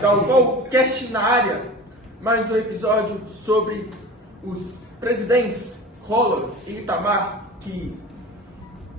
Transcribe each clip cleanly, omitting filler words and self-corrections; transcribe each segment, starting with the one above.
Talvocast na área, mais um episódio sobre os presidentes Collor e Itamar, que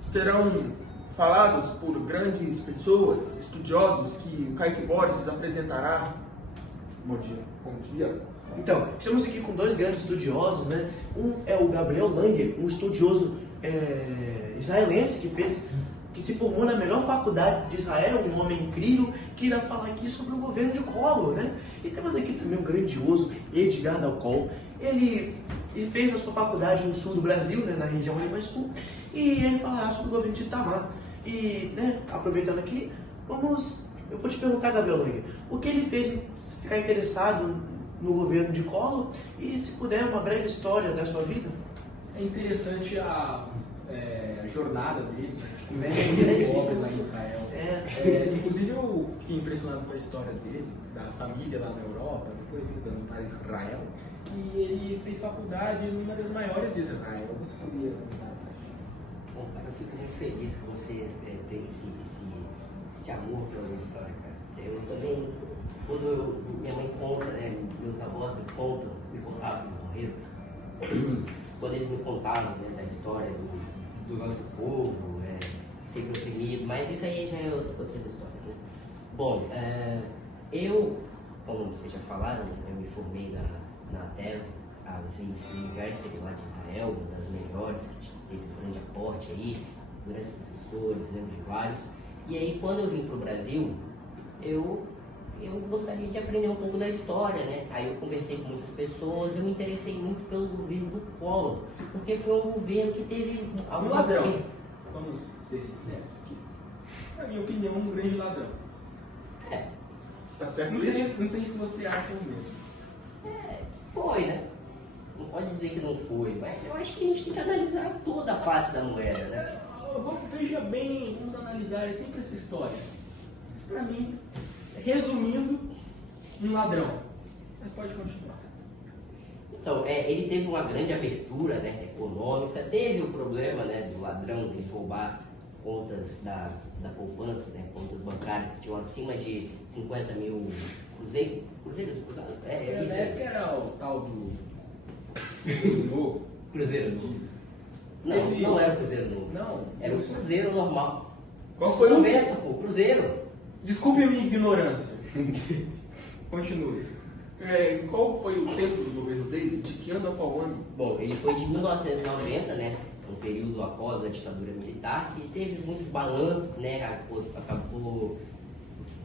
serão falados por grandes pessoas, estudiosos, que o Kaique Borges apresentará. Bom dia. Bom dia. Então, estamos aqui com dois grandes estudiosos, né? Um é o Gabriel Langer, um estudioso israelense que se formou na melhor faculdade de Israel, um homem incrível, que irá falar aqui sobre o governo de Collor, né? E temos aqui também o grandioso Edgar Dalcol. Ele fez a sua faculdade no sul do Brasil, né, na região ali mais sul, e ele falará sobre o governo de Itamar. E, né, aproveitando aqui, eu vou te perguntar, Gabriel Langer, o que ele fez ficar interessado no governo de Collor e, se puder, uma breve história da sua vida? É interessante a jornada dele, né? Lá em Israel. Inclusive eu fiquei impressionado com a história dele, da família lá na Europa, depois mudando para Israel, e ele fez faculdade numa das maiores de Israel. Você poderia contar? Bom, eu fico muito feliz que você tem esse amor pela história, cara. Eu também, quando minha mãe conta, né, meus avós me contavam que eles morreram, quando eles me contavam, né, da história do nosso povo, sempre oprimido, mas isso aí já é outra história, né? Bom, eu, como vocês já falaram, eu me formei na TEV, a Zionist University lá de Israel, uma das melhores, que teve um grande aporte aí, grandes professores, lembro de vários. E aí, quando eu vim para o Brasil, eu gostaria de aprender um pouco da história, né? Aí eu conversei com muitas pessoas, eu me interessei muito pelo governo do Collor, porque foi um governo que teve Um ladrão. Vamos ser sinceros aqui. Na minha opinião, um grande ladrão. Está certo? Não sei se você acha o mesmo. Foi, né? Não pode dizer que não foi, mas eu acho que a gente tem que analisar toda a face da moeda, né? Veja bem, vamos analisar sempre essa história. Isso, pra mim, resumindo, um ladrão. Mas pode continuar. Então, ele teve uma grande abertura, né, econômica, teve o problema, né, do ladrão de roubar contas da poupança, né, contas bancárias que tinham acima de 50 mil cruzeiros. Na época era o tal do Cruzeiro Novo. Cruzeiro Novo. Não era o Cruzeiro Novo. Não. Era o Cruzeiro normal. Qual foi o... O Cruzeiro. Desculpe a minha ignorância. Continue. Qual foi o tempo do governo dele? De que ano a qual ano? Bom, ele foi de 1990, né, um período após a ditadura militar, que teve muitos balanços, né, acabou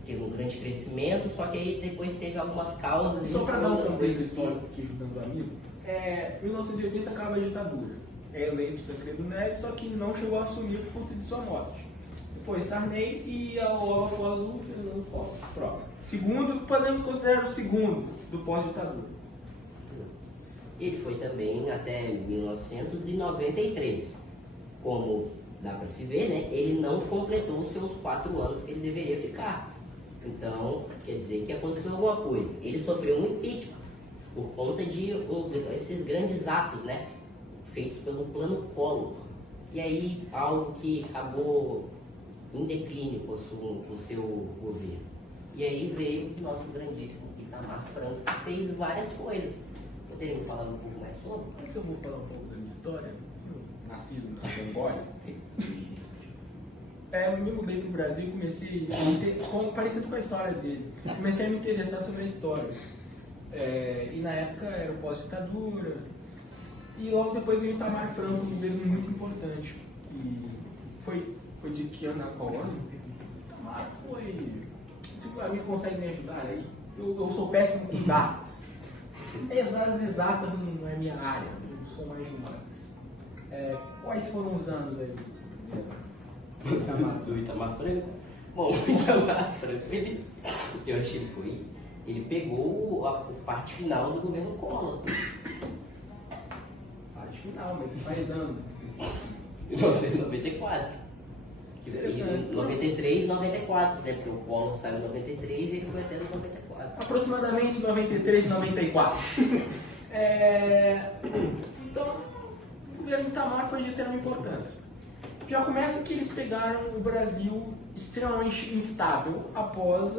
tendo um grande crescimento, só que aí depois teve algumas causas... Só para dar um contexto histórico aqui, ajudando o amigo, 1980 acaba a ditadura. É eleito Tancredo Neves, só que não chegou a assumir por conta de sua morte. Depois Sarney e logo após o Fernando Collor. Segundo, podemos considerar o segundo do pós-ditadura. Ele foi também até 1993. Como dá para se ver, né, ele não completou os seus 4 anos que ele deveria ficar. Então, quer dizer que aconteceu alguma coisa. Ele sofreu um impeachment por conta de esses grandes atos, né, feitos pelo plano Collor. E aí, algo que acabou em declínio com o seu governo. E aí veio o nosso grandíssimo Itamar Franco, que fez várias coisas. Poderia me falar um pouco mais sobre? Antes eu vou falar um pouco da minha história. Eu nasci na Mongólia. Eu me mudei para o Brasil e comecei parecido com a história dele. Comecei a me interessar sobre a história. E na época era o pós-ditadura. E logo depois veio o Itamar Franco, um governo muito importante. E foi de que ano a qual ano? Itamar foi... Se o amigo consegue me ajudar aí, eu sou péssimo com datas. Exatas não é minha área, eu sou mais humanas. Quais foram os anos aí do Itamar Franco? Bom, o Itamar Franco, eu acho que ele pegou a parte final do governo Collor. Parte final, mas faz anos específicos. 1994. Interessante. 93, 94, né? Porque o Collor saiu em 93 e ele foi até 94. Aproximadamente 93, 94. Então, o governo Itamar foi de extrema importância. Já começa que eles pegaram o Brasil extremamente instável após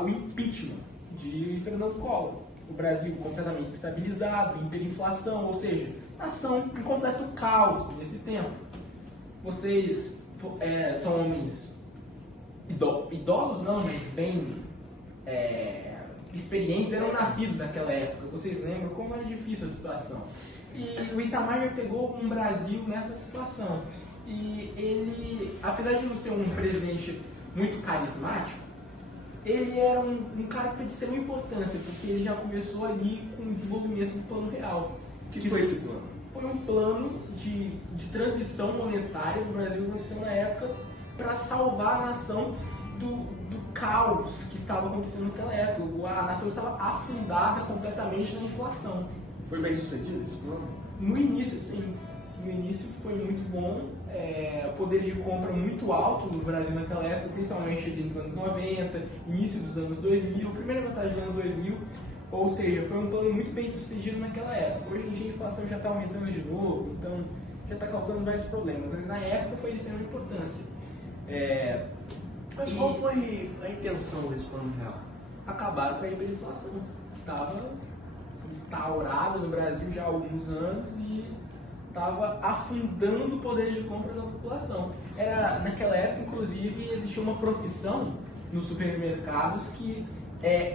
o impeachment de Fernando Collor. O Brasil completamente estabilizado, hiperinflação, ou seja, nação em completo caos nesse tempo. Vocês são homens idosos, não, mas bem experientes, eram nascidos naquela época. Vocês lembram como era difícil a situação. E o Itamar pegou um Brasil nessa situação. E ele, apesar de não ser um presidente muito carismático, ele era um cara que foi de extrema importância, porque ele já começou ali com o desenvolvimento do Plano Real. O que foi esse plano? Foi um plano de transição monetária no Brasil na época para salvar a nação do caos que estava acontecendo naquela época. A nação estava afundada completamente na inflação. Foi bem sucedido esse plano? No início, sim. No início foi muito bom. Poder de compra muito alto no Brasil naquela época, principalmente nos anos 90, início dos anos 2000, primeira metade dos anos 2000. Ou seja, foi um plano muito bem sucedido naquela época. Hoje em dia a inflação já está aumentando de novo, então já está causando vários problemas. Mas na época foi de extrema importância. Mas qual foi a intenção desse plano real? Acabaram com a hiperinflação. Estava instaurada no Brasil já há alguns anos e estava afundando o poder de compra da população. Naquela época, inclusive, existia uma profissão nos supermercados que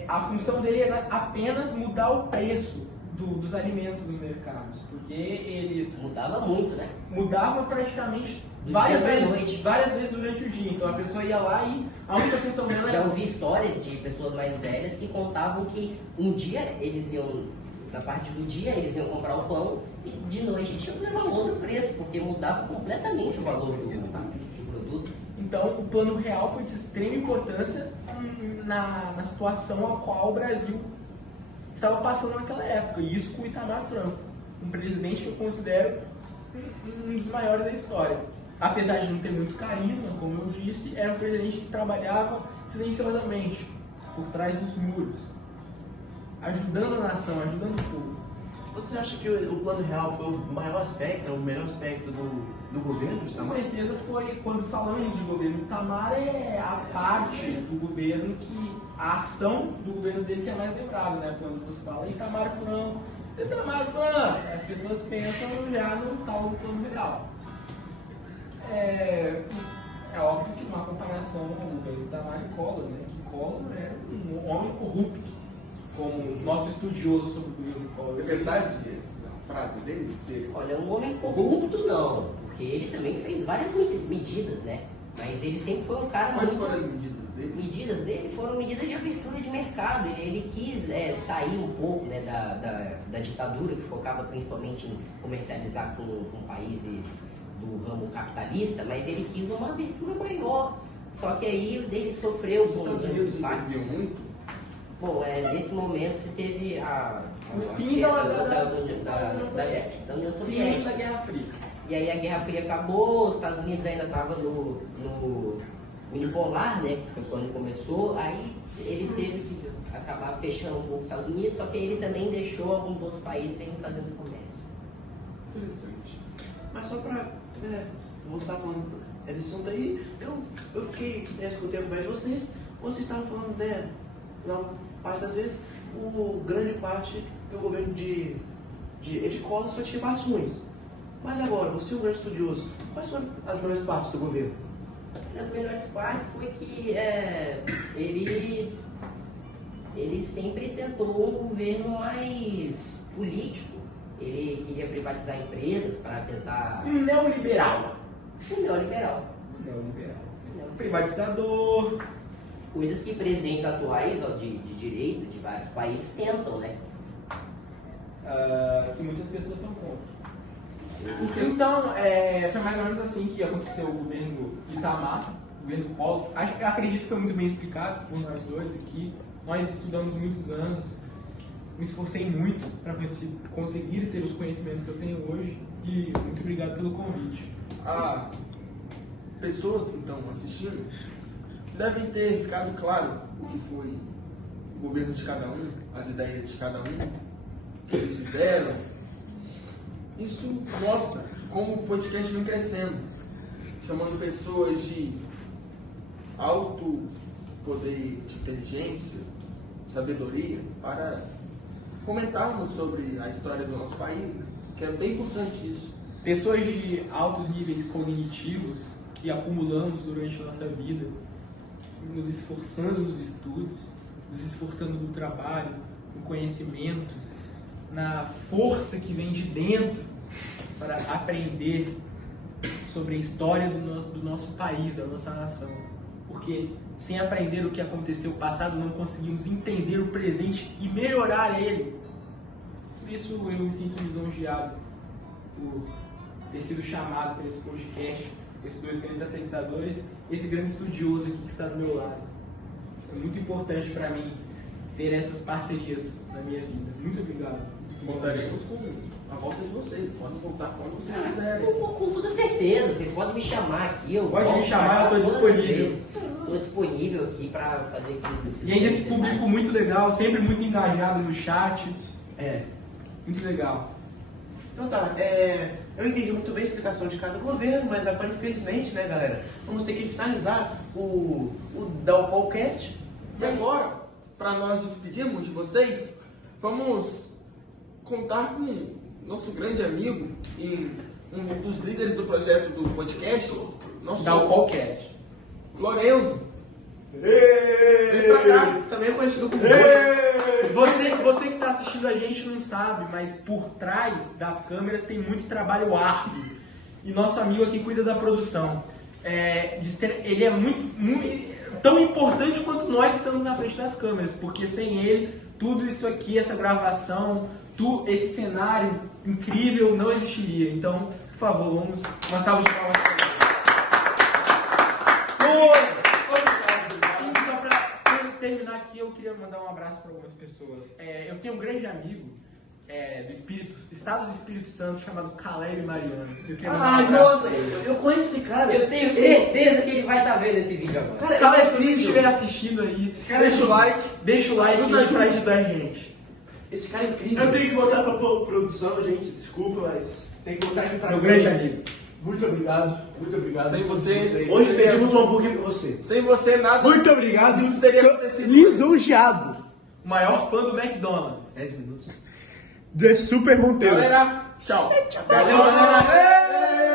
a função dele era apenas mudar o preço dos alimentos nos mercados, porque eles... Mudava muito, né? Mudava praticamente Do várias dia pra vezes, noite. várias vezes durante o dia. Então a pessoa ia lá e a única função dela Já era... ouvi histórias de pessoas mais velhas que contavam que um dia eles iam, na parte do dia, eles iam comprar o pão e de noite tinham que levar outro preço, porque mudava completamente o valor do produto. Então, o Plano Real foi de extrema importância na situação a qual o Brasil estava passando naquela época. E isso com o Itamar Franco, um presidente que eu considero um dos maiores da história. Apesar de não ter muito carisma, como eu disse, era um presidente que trabalhava silenciosamente, por trás dos muros, ajudando a nação, ajudando o povo. Você acha que o plano real foi o maior aspecto, o melhor aspecto do governo de Com Itamar? certeza foi, quando falamos de governo Itamar, é a parte do governo a ação do governo dele que é mais lembrada, né? Quando você fala Itamar Franco, as pessoas pensam já no tal do plano real. É óbvio que uma comparação ao governo Itamar e Collor, né? Que Collor era um homem corrupto, como nosso estudioso sobre o governo Collor. É verdade essa frase dele? De ser... Olha, um homem corrupto não, porque ele também fez várias medidas, né? Mas ele sempre foi um cara Quais muito... foram as medidas dele? Medidas dele foram medidas de abertura de mercado. Ele quis sair um pouco, né, da ditadura, que focava principalmente em comercializar com países do ramo capitalista, mas ele quis uma abertura maior. Só que aí ele sofreu Os com Estados os Unidos impactos. interviam muito? Bom, nesse momento você teve O fim da União fim Soviética. da Guerra Fria. E aí a Guerra Fria acabou, os Estados Unidos ainda estavam no unipolar, né? Que foi quando começou, aí ele teve que acabar fechando um pouco os Estados Unidos, só que ele também deixou alguns outros países irem fazendo comércio. Interessante. Mas só pra você estar falando desse assunto aí, eu fiquei com o tempo mais vocês estavam falando, né, na parte das vezes, grande parte do governo de Collor só tinha partes ruins. Mas agora, você é um grande estudioso, quais são as melhores partes do governo? As melhores partes foi que ele sempre tentou um governo mais político. Ele queria privatizar empresas para tentar... Um neoliberal. Um neoliberal. Privatizador. Coisas que presidentes atuais de direita de vários países tentam, né? Que muitas pessoas são contra. Então, foi mais ou menos assim que aconteceu o governo Itamar, o governo Collor. Acredito que foi muito bem explicado por nós dois aqui. Nós estudamos muitos anos, me esforcei muito para conseguir ter os conhecimentos que eu tenho hoje e muito obrigado pelo convite. Pessoas que estão assistindo devem ter ficado claro o que foi o governo de cada um, as ideias de cada um, o que eles fizeram. Isso mostra como o podcast vem crescendo, chamando pessoas de alto poder de inteligência, sabedoria, para comentarmos sobre a história do nosso país, né? Que é bem importante isso. Pessoas de altos níveis cognitivos que acumulamos durante a nossa vida, nos esforçando nos estudos, nos esforçando no trabalho, no conhecimento, na força que vem de dentro para aprender sobre a história do nosso país, da nossa nação. Porque sem aprender o que aconteceu no passado, não conseguimos entender o presente e melhorar ele. Por isso eu me sinto lisonjeado por ter sido chamado para esse podcast, esses dois grandes apresentadores, esse grande estudioso aqui que está do meu lado. É muito importante para mim ter essas parcerias na minha vida. Muito obrigado. Contaremos com a volta de vocês. Podem voltar quando vocês quiserem. Com toda certeza, você pode me chamar aqui. Pode me chamar, eu estou disponível. Estou disponível aqui para fazer aquilo. E ainda esse público muito legal, sempre muito engajado no chat. É. Muito legal. Então tá, eu entendi muito bem a explicação de cada governo, mas agora infelizmente, né, galera, vamos ter que finalizar o Dalcalcast. E agora, para nós despedirmos de vocês, vamos contar com nosso grande amigo e um dos líderes do projeto do podcast, nosso Dalcalcast. Lorenzo. Vem pra cá, também conhecido como Você que está assistindo a gente não sabe, mas por trás das câmeras tem muito trabalho árduo. E nosso amigo aqui cuida da produção. Ele é muito tão importante quanto nós que estamos na frente das câmeras, porque sem ele, tudo isso aqui, essa gravação, esse cenário incrível não existiria. Então, por favor, vamos uma salva de palmas para ele. Só para terminar aqui, eu queria mandar um abraço para algumas pessoas. Eu tenho um grande amigo do estado do Espírito Santo chamado Caleb Mariano. Eu queria mandar um abraço Nossa, pra ele. eu conheço esse cara. Eu tenho certeza que ele vai estar vendo esse vídeo agora. Cara, Caleb, se você estiver assistindo aí, deixa o like. Deixa o like Nos pra ajude. ajudar a gente. Esse cara é incrível. Eu tenho que voltar pra produção, gente, desculpa, mas tem que voltar aqui pra Meu grande amigo. Muito obrigado, muito obrigado. Sem você, Hoje pedimos um hambúrguer pra você. sem você nada Muito obrigado. disso teria acontecido. Lisonjeado. O maior fã do McDonald's. 10 minutos. De Super Monteiro. Galera, tchau. Até a Valeu, próxima. galera.